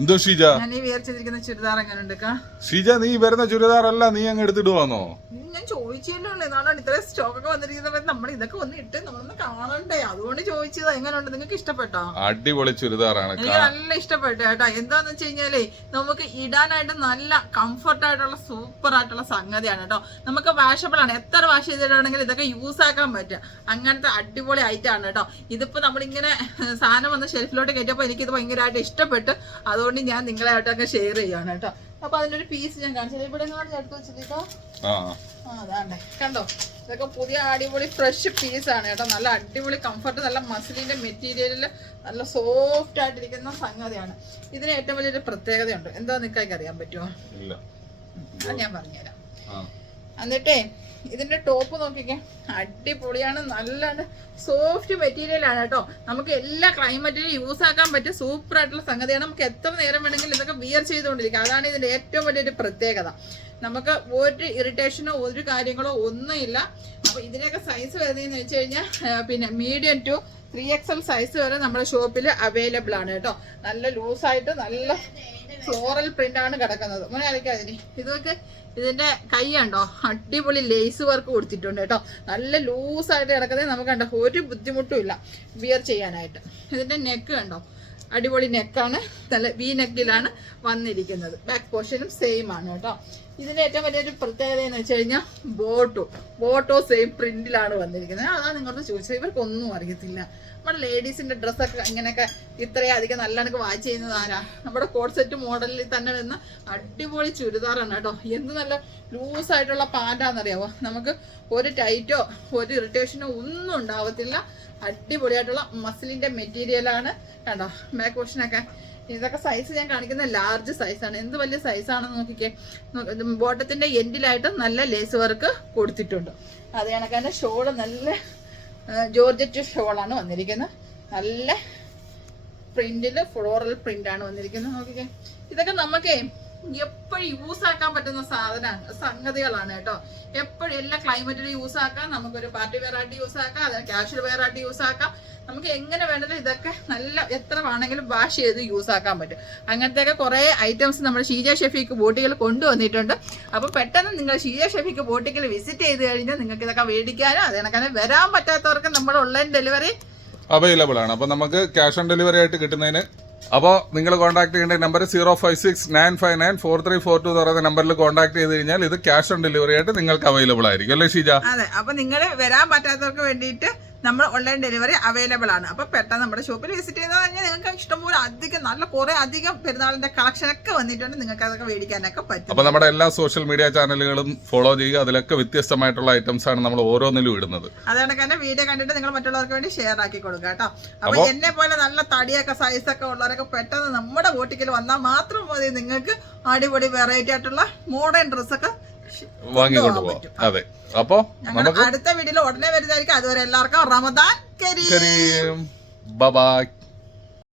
എന്തോ ഷീജ, ചുരിദാർ എങ്ങനെ ഷീജ നീ വരുന്ന ചുരിദാറല്ല നീ അങ്ങ് എടുത്തിടുവാന്നോ? ഞാൻ ചോദിച്ചല്ലോ, ഇതാണ് ഇത്രയും സ്റ്റോക്ക് ഒക്കെ വന്നിരിക്കുന്നത്, നമ്മൾ ഇതൊക്കെ ഒന്ന് ഇട്ട് നമ്മളൊന്ന് കാണണ്ടേ, അതുകൊണ്ട് ചോദിച്ചത്. എങ്ങനെയുണ്ട്, നിങ്ങൾക്ക് ഇഷ്ടപ്പെട്ടോ? അടിപൊളി ചുരിദാറാണ്, എനിക്ക് നല്ല ഇഷ്ടപ്പെട്ടു കേട്ടോ. എന്താന്ന് വെച്ച് കഴിഞ്ഞാലേ നമുക്ക് ഇടാനായിട്ട് നല്ല കംഫർട്ട് ആയിട്ടുള്ള സൂപ്പർ ആയിട്ടുള്ള സംഗതിയാണ് കേട്ടോ. നമുക്ക് വാഷബിൾ ആണ്, എത്ര വാഷ് ചെയ്തിട്ടാണെങ്കിൽ ഇതൊക്കെ യൂസ് ആക്കാൻ പറ്റുക. അങ്ങനത്തെ അടിപൊളി ഐറ്റം ആണ് കേട്ടോ. ഇതിപ്പോ നമ്മളിങ്ങനെ സാധനം വന്ന് ഷെൽഫിലോട്ട് കയറ്റിയപ്പോൾ എനിക്കിത് ഭയങ്കരമായിട്ട് ഇഷ്ടപ്പെട്ട്, അതുകൊണ്ട് ഞാൻ നിങ്ങളായിട്ടൊക്കെ ഷെയർ ചെയ്യാണ് കേട്ടോ. അപ്പൊ അതിന്റെ ഒരു പീസ് ഞാൻ കാണിച്ചത് ഇവിടെ എടുത്ത് വെച്ചിട്ടോ. അതാണ്ടേ കണ്ടോ, ഇതൊക്കെ പുതിയ അടിപൊളി ഫ്രഷ് പീസാണ് കേട്ടോ. നല്ല അടിപൊളി കംഫർട്ട്, നല്ല മസിലിന്റെ മെറ്റീരിയലില് നല്ല സോഫ്റ്റ് ആയിട്ടിരിക്കുന്ന സംഗതിയാണ്. ഇതിന് ഏറ്റവും വലിയൊരു പ്രത്യേകതയുണ്ട്. എന്താ നിങ്ങൾക്ക് അറിയാൻ പറ്റുമോ? അത് ഞാൻ പറഞ്ഞുതരാം. എന്നിട്ടേ ഇതിന്റെ ടോപ്പ് നോക്കിക്കേ, അടിപൊളിയാണ്, നല്ല സോഫ്റ്റ് മെറ്റീരിയൽ ആണ് കേട്ടോ. നമുക്ക് എല്ലാ ക്ലൈമറ്റിലും യൂസ് ആക്കാൻ പറ്റിയ സൂപ്പർ ആയിട്ടുള്ള സംഗതിയാണ്. നമുക്ക് എത്ര നേരം വേണമെങ്കിലും ഇതൊക്കെ വിയർ ചെയ്തുകൊണ്ടിരിക്കുക. അതാണ് ഇതിന്റെ ഏറ്റവും വലിയൊരു പ്രത്യേകത. നമുക്ക് ഒരു ഇറിറ്റേഷനോ ഒരു കാര്യങ്ങളോ ഒന്നുമില്ല. അപ്പൊ ഇതിനൊക്കെ സൈസ് വരുന്നതെന്ന് വെച്ച് കഴിഞ്ഞാൽ പിന്നെ മീഡിയം ടു 3XL സൈസ് വരെ നമ്മുടെ ഷോപ്പിൽ അവൈലബിൾ ആണ് കേട്ടോ. നല്ല ലൂസായിട്ട് നല്ല ഫ്ലോറൽ പ്രിന്റ് ആണ് കിടക്കുന്നത്. മോനെ കളിക്കാതിന് ഇതൊക്കെ ഇതിന്റെ കൈ കണ്ടോ, അടിപൊളി ലേസ് വർക്ക് കൊടുത്തിട്ടുണ്ട് കേട്ടോ. നല്ല ലൂസായിട്ട് കിടക്കുന്നത് നമുക്ക് കണ്ടോ, ഒരു ബുദ്ധിമുട്ടും ഇല്ല വിയർ ചെയ്യാനായിട്ട്. ഇതിന്റെ നെക്ക് കണ്ടോ, അടിപൊളി നെക്കാണ്, നല്ല വി നെക്കിലാണ് വന്നിരിക്കുന്നത്. ബാക്ക് പോർഷനും സെയിം ആണ് കേട്ടോ. ഇതിന്റെ ഏറ്റവും വലിയൊരു പ്രത്യേകത എന്ന് വെച്ച് കഴിഞ്ഞാൽ ബോട്ടോ സെയിം പ്രിന്റിലാണ് വന്നിരിക്കുന്നത്. അതാണ് നിങ്ങളോട് ചോദിച്ചത്. ഇവർക്കൊന്നും അറിയത്തില്ല. നമ്മുടെ ലേഡീസിന്റെ ഡ്രസ്സൊക്കെ ഇങ്ങനെയൊക്കെ ഇത്രയും അധികം നല്ല എനിക്ക് വാച്ച് ചെയ്യുന്നത് ആരാ? നമ്മുടെ കോഡ് സെറ്റ് മോഡലിൽ തന്നെ വരുന്ന അടിപൊളി ചുരിദാറാണ് കേട്ടോ. എന്ത് നല്ല ലൂസായിട്ടുള്ള പാൻറ്റാണെന്നറിയാവോ. നമുക്ക് ഒരു ടൈറ്റോ ഒരു ഇറിറ്റേഷനോ ഒന്നും ഉണ്ടാവത്തില്ല. അടിപൊളിയായിട്ടുള്ള മസിലിന്റെ മെറ്റീരിയലാണ് കണ്ടോ. ബാക്ക് പോർഷനൊക്കെ ഇതൊക്കെ സൈസ് ഞാൻ കാണിക്കുന്ന ലാർജ് സൈസാണ്. എന്ത് വലിയ സൈസാണെന്ന് നോക്കിക്കേ. ബോട്ടത്തിന്റെ എൻഡിലായിട്ട് നല്ല ലേസ് വർക്ക് കൊടുത്തിട്ടുണ്ട്. അത് കണക്കാൻ്റെ ഷോള് നല്ല ജോർജറ്റ് ഷോളാണ് വന്നിരിക്കുന്നത്. നല്ല പ്രിന്റില് ഫ്ലോറൽ പ്രിന്റ് ആണ് വന്നിരിക്കുന്നത്. നോക്കിക്കേ, ഇതൊക്കെ നമുക്കേ എപ്പോഴും യൂസ് ആക്കാൻ പറ്റുന്ന സംഗതികളാണ് കേട്ടോ. എപ്പോഴും എല്ലാ ക്ലൈമറ്റിലും യൂസ് ആക്കാം. നമുക്കൊരു പാർട്ടി വെയർ ആയിട്ട് യൂസ് ആക്കാം, അതിന് കാഷ്വൽ വെയർ ആയിട്ട് യൂസ് ആക്കാം. നമുക്ക് എങ്ങനെ വേണമെങ്കിലും ഇതൊക്കെ നല്ല എത്ര വേണമെങ്കിലും വാഷ് ചെയ്ത് യൂസ് ആക്കാൻ പറ്റും. അങ്ങനത്തെയൊക്കെ കുറേ ഐറ്റംസ് നമ്മൾ ഷീജ ഷെഫീക്ക് ബോട്ടികൾ കൊണ്ടുവന്നിട്ടുണ്ട്. അപ്പോൾ പെട്ടെന്ന് നിങ്ങൾ ഷീജ ഷെഫീക്ക് ബോട്ടിക്കിൽ വിസിറ്റ് ചെയ്ത് കഴിഞ്ഞാൽ നിങ്ങൾക്ക് ഇതൊക്കെ മേടിക്കാനും അത് കണക്കാനും വരാൻ പറ്റാത്തവർക്ക് നമ്മൾ ഓൺലൈൻ ഡെലിവറി അവൈലബിൾ ആണ്. അപ്പോൾ നമുക്ക് ക്യാഷ് ഓൺ ഡെലിവറി ആയിട്ട് കിട്ടുന്നതിന് അപ്പോൾ നിങ്ങൾ കോൺടാക്ട് ചെയ്യേണ്ട നമ്പർ 056-959-4342 എന്ന് പറയുന്ന നമ്പറിൽ കോൺടാക്ട് ചെയ്ത് കഴിഞ്ഞാൽ ഇത് ക്യാഷ് ഓൺ ഡെലിവറി ആയിട്ട് നിങ്ങൾക്ക് അവൈലബിൾ ആയിരിക്കും അല്ലേ ഷീജ? അതെ. അപ്പൊ നിങ്ങൾ വരാൻ പറ്റാത്തവർക്ക് വേണ്ടിയിട്ട് നമ്മൾ ഓൺലൈൻ ഡെലിവറി അവൈലബിൾ ആണ്. അപ്പൊ പെട്ടെന്ന് നമ്മുടെ ഷോപ്പിൽ വിസിറ്റ് ചെയ്താൽ കഴിഞ്ഞാൽ നിങ്ങൾക്ക് ഇഷ്ടംപോലെ അധികം നല്ല കുറെ അധികം പെരുന്നാളിന്റെ കളക്ഷൻ ഒക്കെ വന്നിട്ടുണ്ട്. നിങ്ങൾക്ക് അതൊക്കെ മേടിക്കാനൊക്കെ പറ്റും. അപ്പൊ നമ്മുടെ എല്ലാ സോഷ്യൽ മീഡിയ ചാനലുകളും ഫോളോ ചെയ്യുക. അതിലൊക്കെ വ്യത്യസ്തമായിട്ടുള്ള ഐറ്റംസ് ആണ് നമ്മൾ ഓരോന്നിലും ഇടുന്നത്. അതുകൊണ്ട് തന്നെ വീഡിയോ കണ്ടിട്ട് നിങ്ങൾ മറ്റുള്ളവർക്ക് വേണ്ടി ഷെയർ ആക്കി കൊടുക്കുക കേട്ടോ. അപ്പൊ എന്നെ പോലെ നല്ല തടിയൊക്കെ സൈസൊക്കെ ഉള്ളവരൊക്കെ പെട്ടെന്ന് നമ്മുടെ ബോട്ടിക്കിൽ വന്നാൽ മാത്രം മതി നിങ്ങൾക്ക് അടിപൊളി വെറൈറ്റി ആയിട്ടുള്ള മോഡേൺ ഡ്രസ്സൊക്കെ വാങ്ങിക്കൊണ്ടു പോവാം. അതെ. അപ്പൊ അടുത്ത വീഡിയോയിൽ ഉടനെ വരുന്നതായിരിക്കും. അതുവരെ എല്ലാവർക്കും റമദാൻ കരീം. Bye bye.